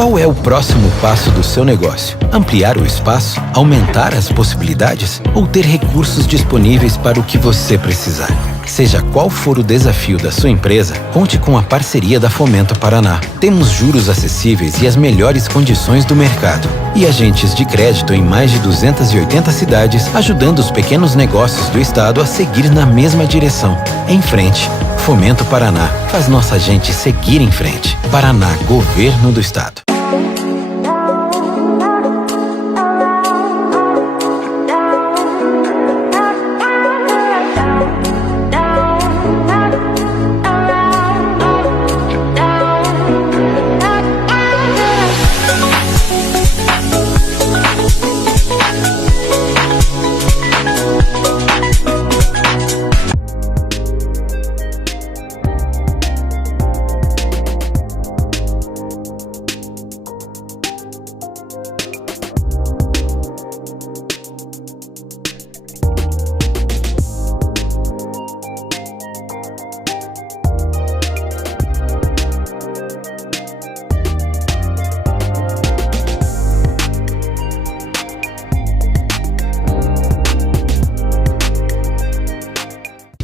Qual é o próximo passo do seu negócio? Ampliar o espaço? Aumentar as possibilidades? Ou ter recursos disponíveis para o que você precisar? Seja qual for o desafio da sua empresa, conte com a parceria da Fomento Paraná. Temos juros acessíveis e as melhores condições do mercado. E agentes de crédito em mais de 280 cidades, ajudando os pequenos negócios do estado a seguir na mesma direção. Em frente. Fomento Paraná. Faz nossa gente seguir em frente. Paraná, Governo do Estado.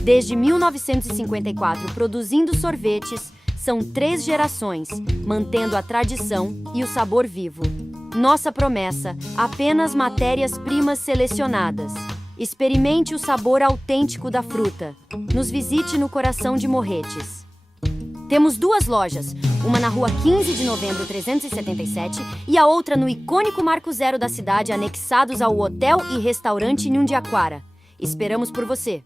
Desde 1954, produzindo sorvetes, são 3 gerações, mantendo a tradição e o sabor vivo. Nossa promessa, apenas matérias-primas selecionadas. Experimente o sabor autêntico da fruta. Nos visite no coração de Morretes. Temos 2 lojas, uma na rua 15 de novembro 377 e a outra no icônico Marco Zero da cidade, anexados ao hotel e restaurante Nhundiaquara. Esperamos por você!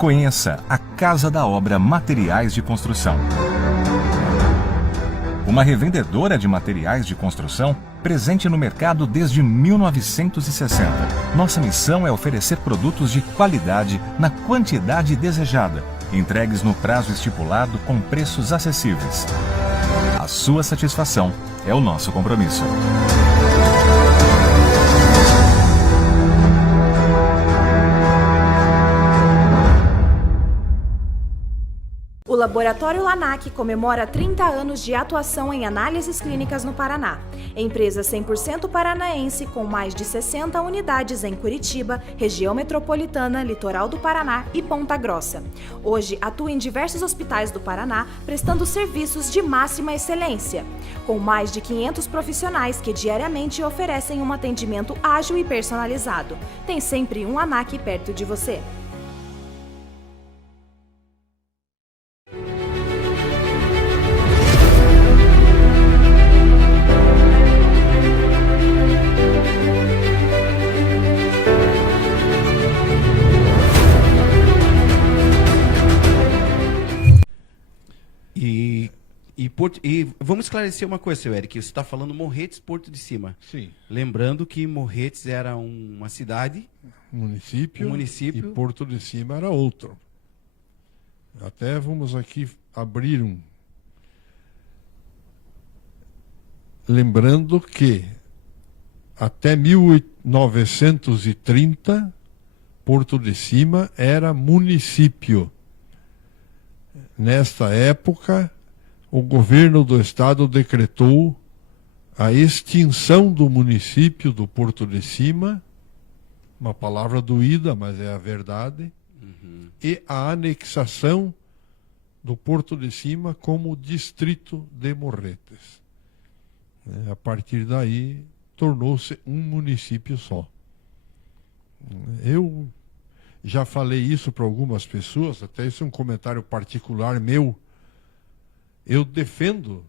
Conheça a Casa da Obra Materiais de Construção. Uma revendedora de materiais de construção presente no mercado desde 1960. Nossa missão é oferecer produtos de qualidade na quantidade desejada, entregues no prazo estipulado com preços acessíveis. A sua satisfação é o nosso compromisso. O Laboratório Lanac comemora 30 anos de atuação em análises clínicas no Paraná. Empresa 100% paranaense com mais de 60 unidades em Curitiba, região metropolitana, litoral do Paraná e Ponta Grossa. Hoje atua em diversos hospitais do Paraná, prestando serviços de máxima excelência. Com mais de 500 profissionais que diariamente oferecem um atendimento ágil e personalizado. Tem sempre um ANAC perto de você. E vamos esclarecer uma coisa, seu Eric. Você está falando Morretes, Porto de Cima. Sim. Lembrando que Morretes era uma cidade, município, e Porto de Cima era outro. Até vamos aqui abrir um. Lembrando que até 1930 Porto de Cima era município. Nesta época, o governo do estado decretou a extinção do município do Porto de Cima, uma palavra doída, mas é a verdade, e a anexação do Porto de Cima como distrito de Morretes. A partir daí, tornou-se um município só. Eu já falei isso para algumas pessoas, até isso é um comentário particular meu. Eu defendo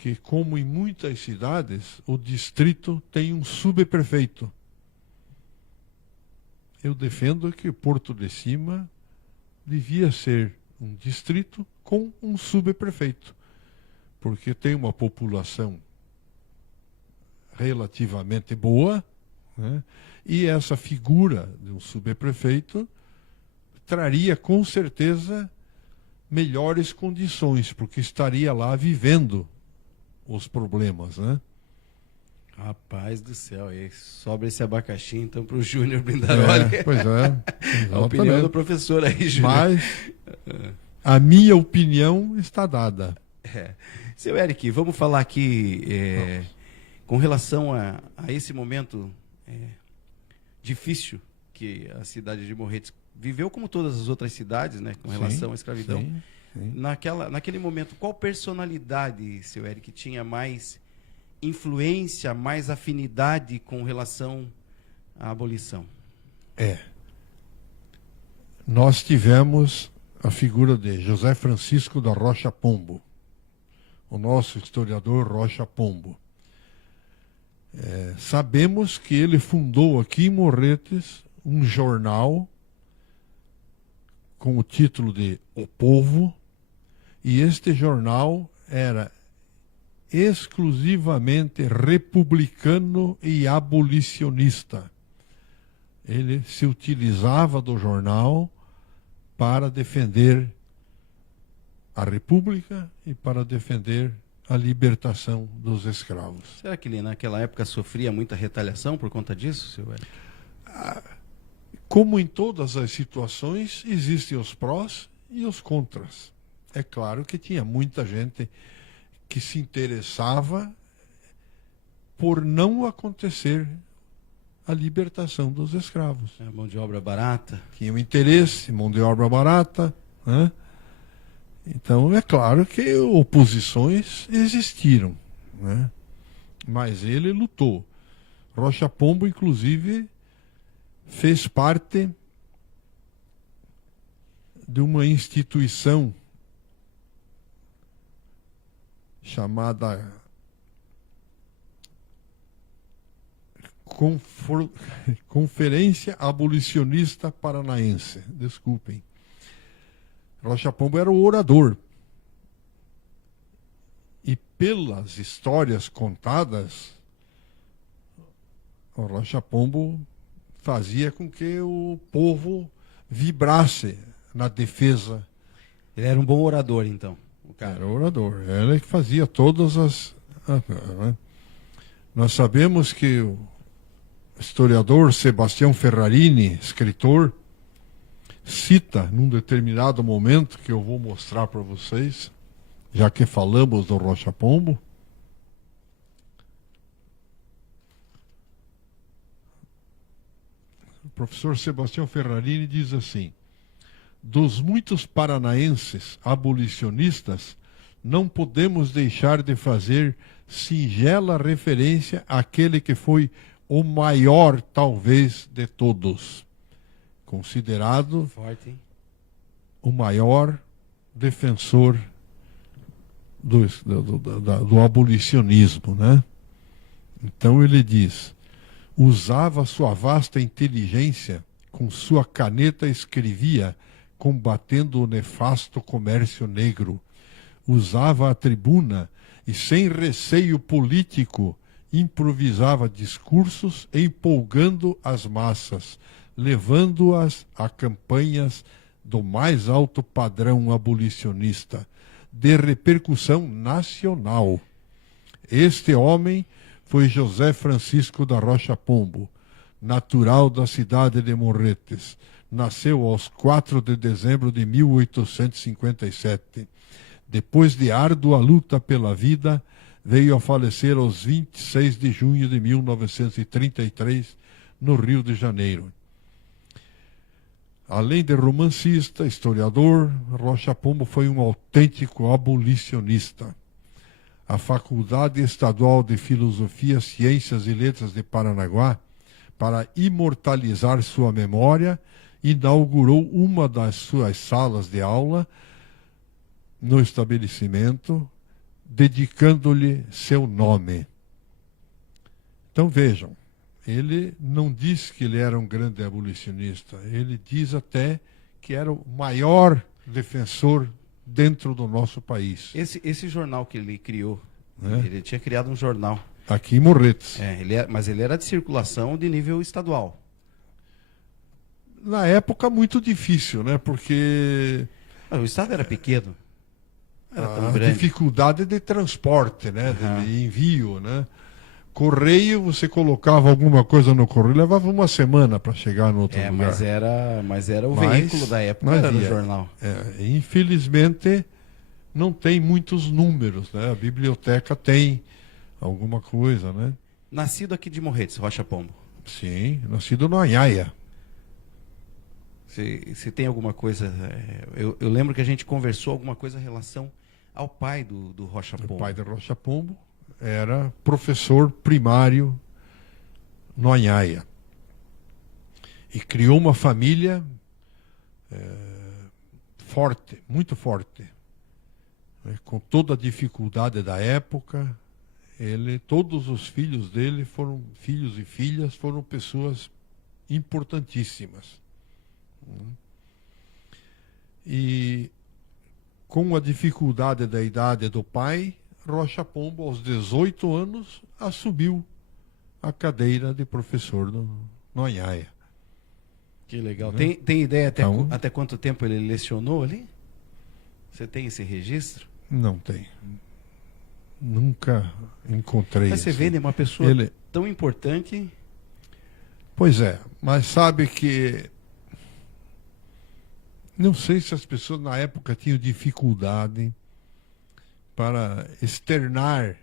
que, como em muitas cidades, o distrito tem um subprefeito. Eu defendo que Porto de Cima devia ser um distrito com um subprefeito, porque tem uma população relativamente boa, né? E essa figura de um subprefeito traria com certeza melhores condições, porque estaria lá vivendo os problemas, né? Rapaz do céu, aí sobra esse abacaxi então para o Júnior Brindaroli. Pois é. A opinião do professor aí, Júnior. Mas a minha opinião está dada. Seu Eric, vamos falar aqui com relação a esse momento difícil que a cidade de Morretes viveu, como todas as outras cidades, né, com relação à escravidão. Sim. Naquele momento, qual personalidade, seu Eric, tinha mais influência, mais afinidade com relação à abolição? Nós tivemos a figura de José Francisco da Rocha Pombo, o nosso historiador Rocha Pombo. Sabemos que ele fundou aqui em Morretes um jornal com o título de O Povo, e este jornal era exclusivamente republicano e abolicionista. Ele se utilizava do jornal para defender a República e para defender a libertação dos escravos. Será que ele naquela época sofria muita retaliação por conta disso, seu Eric? Como em todas as situações, existem os prós e os contras. É claro que tinha muita gente que se interessava por não acontecer a libertação dos escravos. Mão de obra barata. Tinha um interesse, mão de obra barata, né? Então, é claro que oposições existiram, né? Mas ele lutou. Rocha Pombo, inclusive, fez parte de uma instituição chamada Conferência Abolicionista Paranaense. Desculpem. Rocha Pombo era o orador. E pelas histórias contadas, o Rocha Pombo fazia com que o povo vibrasse na defesa. Ele era um bom orador, então. O cara. Era orador. Ele que fazia todas as... Nós sabemos que o historiador Sebastião Ferrarini, escritor, cita num determinado momento, que eu vou mostrar para vocês, já que falamos do Rocha Pombo. O professor Sebastião Ferrarini diz assim: dos muitos paranaenses abolicionistas, não podemos deixar de fazer singela referência àquele que foi o maior, talvez, de todos, considerado forte, o maior defensor do abolicionismo, né? Então ele diz: usava sua vasta inteligência, com sua caneta escrevia, combatendo o nefasto comércio negro. Usava a tribuna e, sem receio político, improvisava discursos empolgando as massas, levando-as a campanhas do mais alto padrão abolicionista, de repercussão nacional. Este homem foi José Francisco da Rocha Pombo, natural da cidade de Morretes. Nasceu aos 4 de dezembro de 1857. Depois de árdua luta pela vida, veio a falecer aos 26 de junho de 1933, no Rio de Janeiro. Além de romancista, historiador, Rocha Pombo foi um autêntico abolicionista. A Faculdade Estadual de Filosofia, Ciências e Letras de Paranaguá, para imortalizar sua memória, inaugurou uma das suas salas de aula no estabelecimento, dedicando-lhe seu nome. Então vejam, ele não diz que ele era um grande abolicionista, ele diz até que era o maior defensor dentro do nosso país. Esse jornal que ele criou, Né? ele tinha criado um jornal. Aqui em Morretes. Mas ele era de circulação de nível estadual. Na época muito difícil, né? Porque O estado era pequeno. Era tão a grande. dificuldade de transporte, né? Uhum. De envio, né? Correio, você colocava alguma coisa no correio, levava uma semana para chegar no outro lugar. Mas era o Mas veículo da época, era no havia. jornal. Infelizmente, não tem muitos números, né? A biblioteca tem alguma coisa, né? Nascido aqui de Morretes, Rocha Pombo. Sim, nascido no Anhaia. Se tem alguma coisa... Eu lembro que a gente conversou alguma coisa em relação ao pai do Rocha Pombo. O pai de Rocha Pombo era professor primário no Anhaia. E criou uma família forte, muito forte. Com toda a dificuldade da época, todos os filhos dele foram filhos e filhas, foram pessoas importantíssimas. E com a dificuldade da idade do pai, Rocha Pombo, aos 18 anos, assumiu a cadeira de professor no Anhaia. Que legal. Né? Tem ideia Então, até quanto tempo ele lecionou ali? Você tem esse registro? Não tem. Nunca encontrei. Mas você assim. vê, né, uma pessoa Ele- tão importante... Pois é, mas sabe que... Não sei se as pessoas na época tinham dificuldade para externar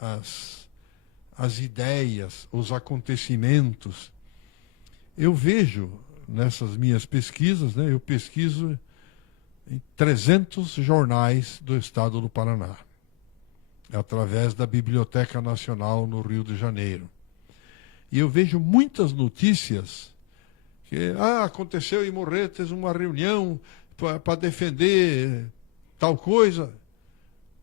as ideias, os acontecimentos. Eu vejo nessas minhas pesquisas, né, eu pesquiso em 300 jornais do estado do Paraná, através da Biblioteca Nacional no Rio de Janeiro. E eu vejo muitas notícias que aconteceu em Morretes uma reunião para defender tal coisa,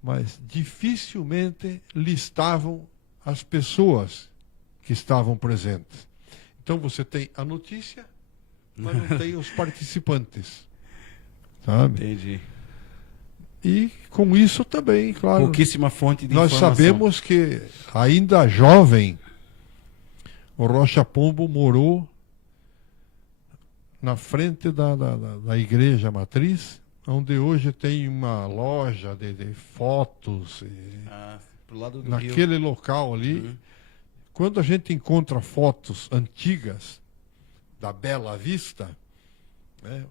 mas dificilmente listavam as pessoas que estavam presentes. Então você tem a notícia, mas não tem os participantes. Sabe? Entendi. E com isso também, claro, Pouquíssima fonte de nós informação. sabemos que, ainda jovem, o Rocha Pombo morou na frente da igreja matriz, onde hoje tem uma loja de fotos. Pro lado do Rio. Naquele local ali, Uhum. quando a gente encontra fotos antigas da Bela Vista, né,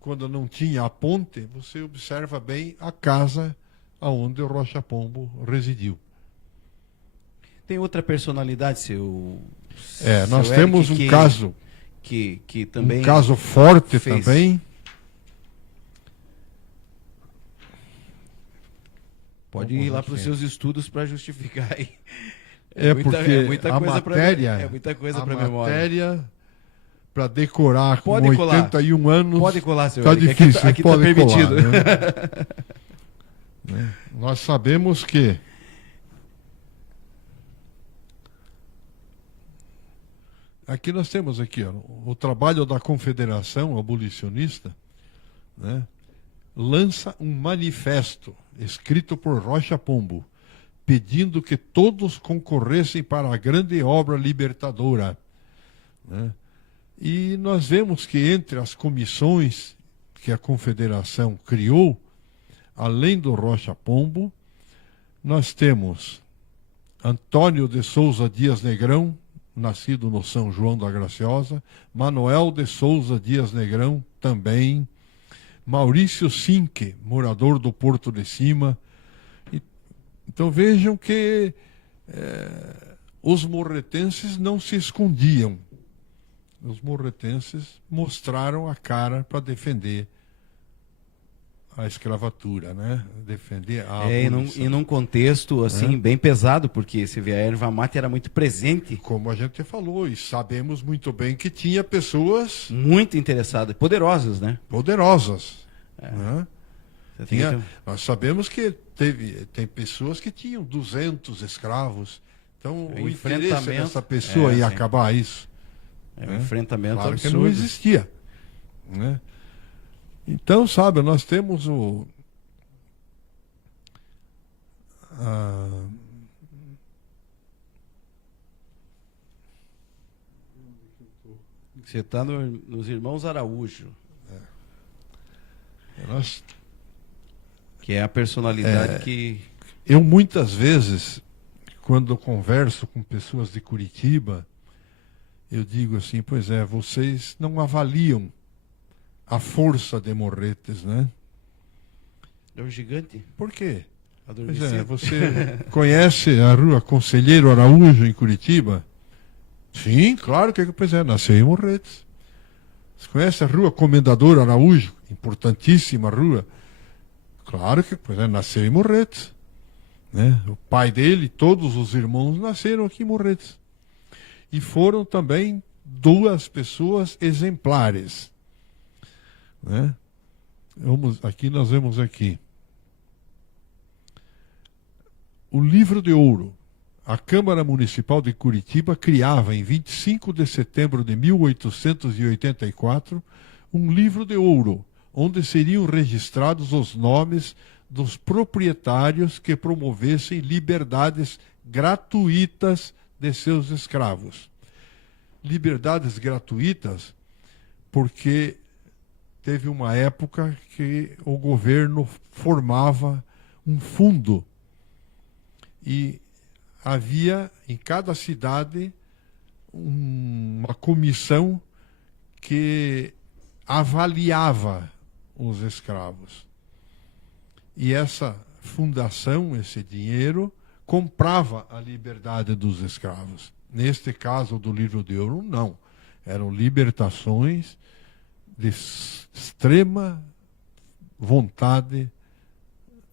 quando não tinha a ponte, você observa bem a casa onde o Rocha Pombo residiu. Tem outra personalidade, seu Nós Eric, temos um caso, que também um caso forte fez- também. pode Vamos ir lá aqui. para os seus estudos para justificar aí. Porque muita a coisa matéria, é muita coisa a para memória. matéria para decorar com Pode colar. 81 anos, Pode colar, seu tá Eric. difícil, aqui tá pode permitido. colar, né? Né? Nós sabemos que aqui nós temos aqui, ó, o trabalho da Confederação Abolicionista, né, lança um manifesto escrito por Rocha Pombo, pedindo que todos concorressem para a grande obra libertadora, né? E nós vemos que entre as comissões que a Confederação criou, além do Rocha Pombo, nós temos Antônio de Souza Dias Negrão, nascido no São João da Graciosa, Manuel de Souza Dias Negrão, também, Maurício Sinque, morador do Porto de Cima. Então vejam que os morretenses não se escondiam. Os morretenses mostraram a cara para defender a escravatura, né? Defender a abolição. E num contexto assim bem pesado, porque você vê, a erva mate era muito presente. Como a gente falou, e sabemos muito bem que tinha pessoas Muito interessadas, poderosas, né? poderosas. Né? Você tem que ter- Nós sabemos que tem pessoas que tinham 200 escravos. Então, o interesse enfrentamento- dessa pessoa ia sim. acabar isso. É um enfrentamento Claro que absurdo. não existia. Né? Então, sabe, nós temos Você está nos Irmãos Araújo, nós que é a personalidade que... Eu muitas vezes, quando converso com pessoas de Curitiba, eu digo assim, pois é, vocês não avaliam a força de Morretes, né? É um gigante Por quê? Pois adormecido. é, você conhece a rua Conselheiro Araújo em Curitiba? Sim, claro que pois é, nasceu em Morretes. Você conhece a rua Comendador Araújo? Importantíssima rua. Claro que pois é, nasceu em Morretes. Né? O pai dele, todos os irmãos nasceram aqui em Morretes. E foram também duas pessoas exemplares. Né? Nós vemos aqui. O livro de ouro. A Câmara Municipal de Curitiba criava, em 25 de setembro de 1884, um livro de ouro, onde seriam registrados os nomes dos proprietários que promovessem liberdades gratuitas de seus escravos. Liberdades gratuitas porque teve uma época que o governo formava um fundo e havia em cada cidade uma comissão que avaliava os escravos. E essa fundação, esse dinheiro, comprava a liberdade dos escravos. Neste caso do livro de ouro, não. Eram libertações de extrema vontade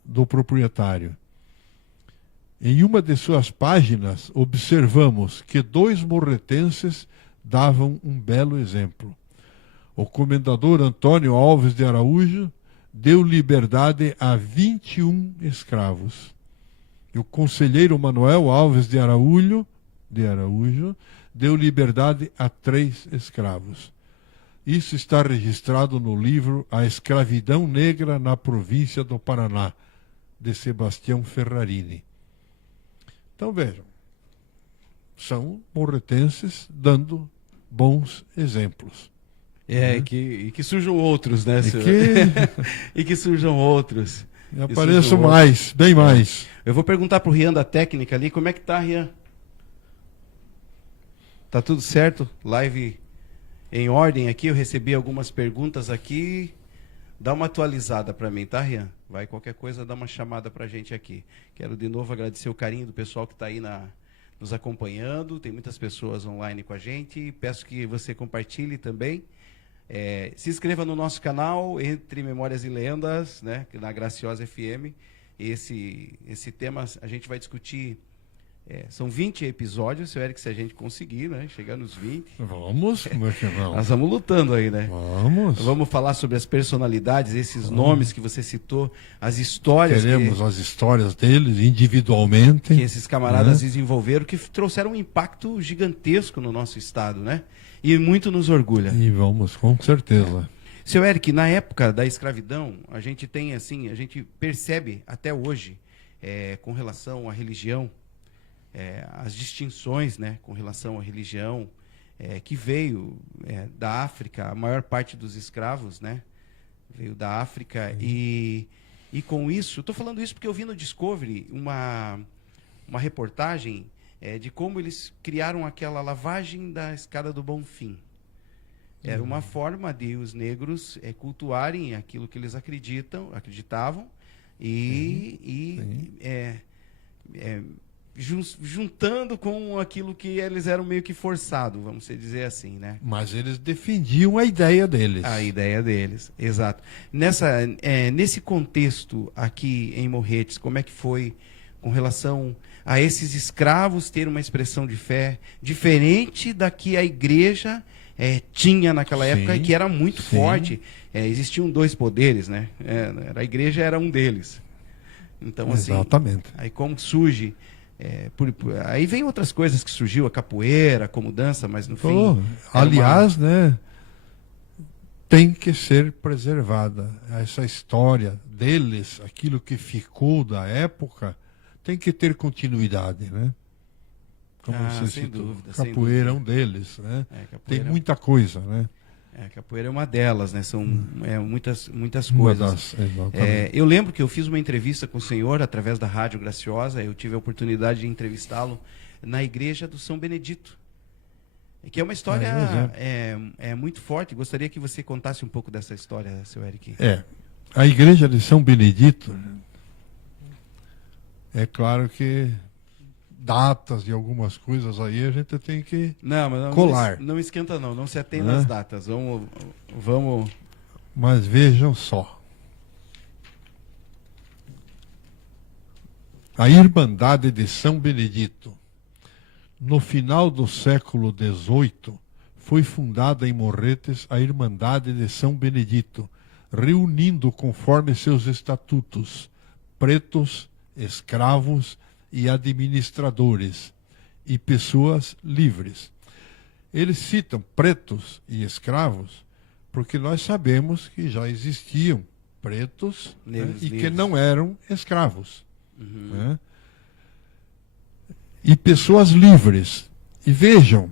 do proprietário. Em uma de suas páginas, observamos que 2 morretenses davam um belo exemplo. O comendador Antônio Alves de Araújo deu liberdade a 21 escravos. E o conselheiro Manuel Alves de Araújo deu liberdade a 3 escravos. Isso está registrado no livro A Escravidão Negra na Província do Paraná, de Sebastião Ferrarini. Então vejam, são morretenses dando bons exemplos. E que surjam outros, né? E que surjam outros. E apareçam mais, bem mais. Eu vou perguntar pro Rian da técnica ali, como é que tá, Rian? Tá tudo certo? Live em ordem aqui, eu recebi algumas perguntas aqui. Dá uma atualizada para mim, tá, Rian? Vai, qualquer coisa, dá uma chamada pra gente aqui. Quero de novo agradecer o carinho do pessoal que está aí nos acompanhando. Tem muitas pessoas online com a gente. Peço que você compartilhe também. Se inscreva no nosso canal, Entre Memórias e Lendas, né, na Graciosa FM. Esse tema a gente vai discutir. São 20 episódios, seu Eric, se a gente conseguir, né, chegar nos 20. Vamos, como é que não? Nós vamos lutando aí, né? Vamos. Vamos falar sobre as personalidades, esses nomes que você citou, as histórias Teremos as histórias deles individualmente. que esses camaradas desenvolveram, que trouxeram um impacto gigantesco no nosso estado, né? E muito nos orgulha. E vamos, com certeza. Seu Eric, na época da escravidão, a gente tem assim, a gente percebe até hoje, com relação à religião, as distinções, né, com relação à religião, que veio da África, a maior parte dos escravos, né, veio da África, e com isso, estou falando isso porque eu vi no Discovery uma reportagem de como eles criaram aquela lavagem da escada do Bonfim. Era uma forma de os negros cultuarem aquilo que eles acreditavam juntando com aquilo que eles eram meio que forçados, vamos dizer assim, né? Mas eles defendiam a ideia deles. A ideia deles, exato. Nesse contexto aqui em Morretes, como é que foi com relação a esses escravos terem uma expressão de fé diferente da que a igreja tinha naquela época, que era muito forte. Existiam 2 poderes, né? A igreja era um deles. Então, exatamente. Aí como surge... aí vem outras coisas que surgiu, a capoeira como dança, mas no fim... Aliás, né, tem que ser preservada. Essa história deles, aquilo que ficou da época, tem que ter continuidade, né? Como você sem citou, dúvida, capoeira é um deles, né? Capoeira tem muita coisa, né? Capoeira é uma delas, né? São muitas coisas. Eu lembro que eu fiz uma entrevista com o senhor através da Rádio Graciosa. Eu tive a oportunidade de entrevistá-lo na igreja do São Benedito, que é uma história muito forte. Gostaria que você contasse um pouco dessa história, seu Eric. A igreja de São Benedito, é claro que datas de algumas coisas aí a gente tem que colar. Não esquenta não se atém nas datas. Vamos. Mas vejam só. A Irmandade de São Benedito, no final do século XVIII, foi fundada em Morretes a Irmandade de São Benedito, reunindo conforme seus estatutos pretos, escravos e administradores, e pessoas livres. Eles citam pretos e escravos porque nós sabemos que já existiam pretos e que não eram escravos. Né? E pessoas livres. E vejam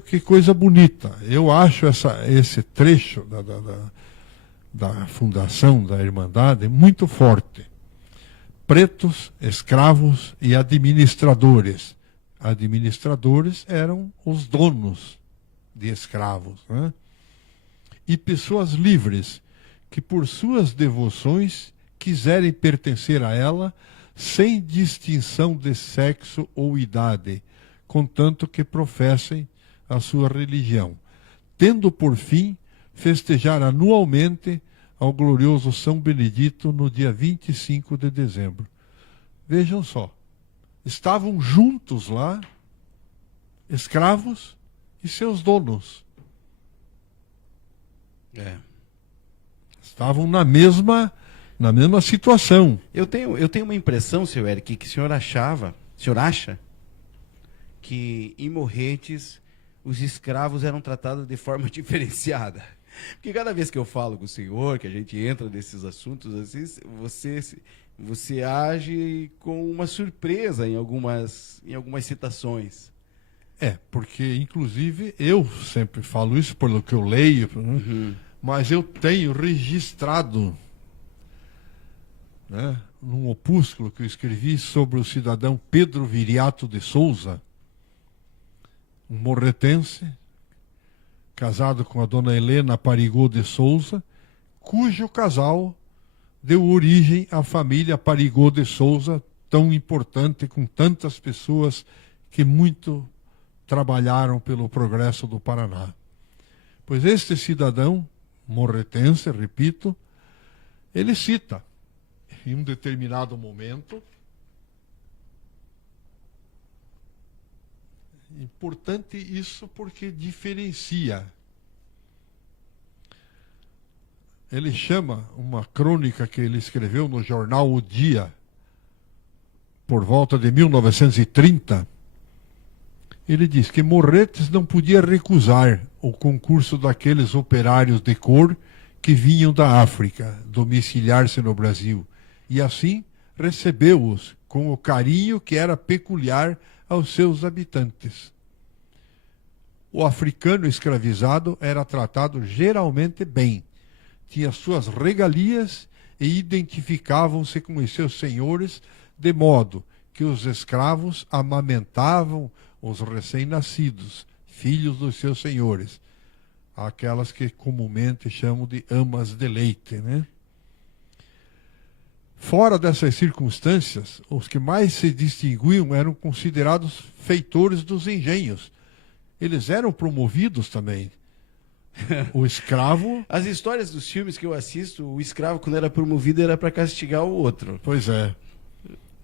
que coisa bonita. Eu acho esse trecho da fundação da Irmandade muito forte. Pretos, escravos e administradores. Administradores eram os donos de escravos, né? E pessoas livres, que por suas devoções quiserem pertencer a ela sem distinção de sexo ou idade, contanto que professem a sua religião, tendo por fim festejar anualmente ao glorioso São Benedito no dia 25 de dezembro. Vejam só, estavam juntos lá, escravos e seus donos. Estavam na mesma situação. Eu tenho uma impressão, seu Eric, que o senhor acha que em Morretes os escravos eram tratados de forma diferenciada. Porque cada vez que eu falo com o senhor, que a gente entra nesses assuntos, assim, você age com uma surpresa em algumas citações. Porque, inclusive, eu sempre falo isso pelo que eu leio, mas eu tenho registrado, né, num opúsculo que eu escrevi sobre o cidadão Pedro Viriato de Souza, um morretense, casado com a dona Helena Parigô de Souza, cujo casal deu origem à família Parigô de Souza, tão importante, com tantas pessoas que muito trabalharam pelo progresso do Paraná. Pois este cidadão, morretense, repito, ele cita, em um determinado momento, importante isso porque diferencia. Ele chama uma crônica que ele escreveu no jornal O Dia, por volta de 1930. Ele diz que Morretes não podia recusar o concurso daqueles operários de cor que vinham da África domiciliar-se no Brasil, e assim recebeu-os com o carinho que era peculiar aos seus habitantes. O africano escravizado era tratado geralmente bem, tinha suas regalias e identificavam-se com os seus senhores, de modo que os escravos amamentavam os recém-nascidos, filhos dos seus senhores, aquelas que comumente chamam de amas de leite, né? Fora dessas circunstâncias, os que mais se distinguiam eram considerados feitores dos engenhos. Eles eram promovidos também. O escravo... As histórias dos filmes que eu assisto, o escravo, quando era promovido, era para castigar o outro. Pois é.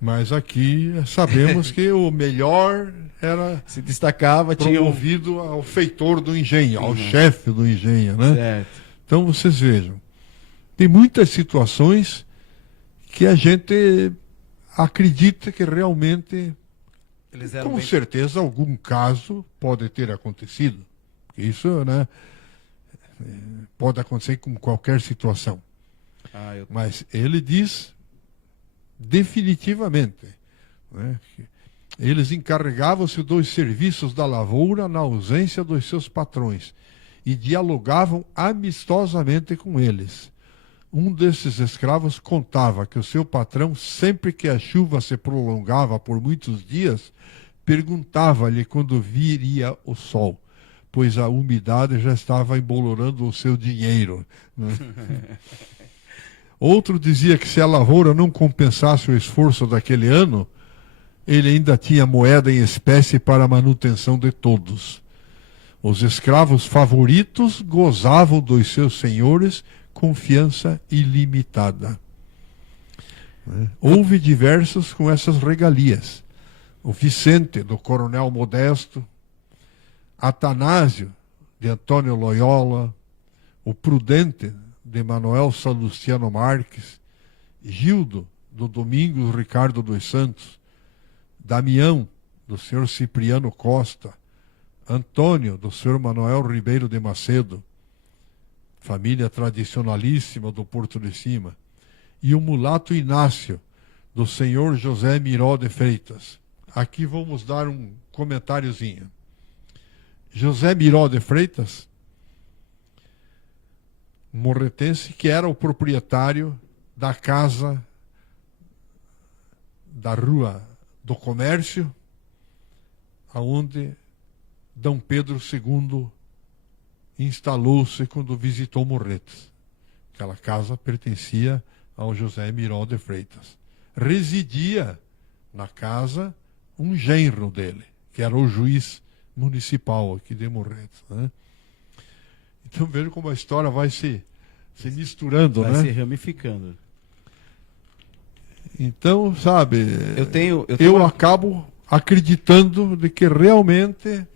Mas aqui sabemos que o melhor era Se destacava, tinha promovido ao feitor do engenho, ao chefe do engenho, né? Certo. Então vocês vejam, tem muitas situações que a gente acredita que realmente, Eles eram com bem... certeza, algum caso pode ter acontecido. Isso, né, pode acontecer com qualquer situação. Mas ele diz definitivamente, né, que eles encarregavam-se dos serviços da lavoura na ausência dos seus patrões e dialogavam amistosamente com eles. Um desses escravos contava que o seu patrão, sempre que a chuva se prolongava por muitos dias, perguntava-lhe quando viria o sol, pois a umidade já estava embolorando o seu dinheiro. Outro dizia que se a lavoura não compensasse o esforço daquele ano, ele ainda tinha moeda em espécie para a manutenção de todos. Os escravos favoritos gozavam dos seus senhores confiança ilimitada. Houve diversos com essas regalias. O Vicente, do Coronel Modesto, Atanásio, de Antônio Loyola, o Prudente, de Manuel Salustiano Marques, Gildo, do Domingos Ricardo dos Santos, Damião, do senhor Cipriano Costa, Antônio, do senhor Manuel Ribeiro de Macedo, família tradicionalíssima do Porto de Cima, e o mulato Inácio, do senhor José Miró de Freitas. Aqui vamos dar um comentáriozinho. José Miró de Freitas, morretense, que era o proprietário da casa da Rua do Comércio, aonde D. Pedro II instalou-se quando visitou Morretes. Aquela casa pertencia ao José Miró de Freitas. Residia na casa um genro dele, que era o juiz municipal aqui de Morretes, né? Então veja como a história vai se misturando, né? Vai se ramificando. Então, sabe, eu acabo acreditando de que realmente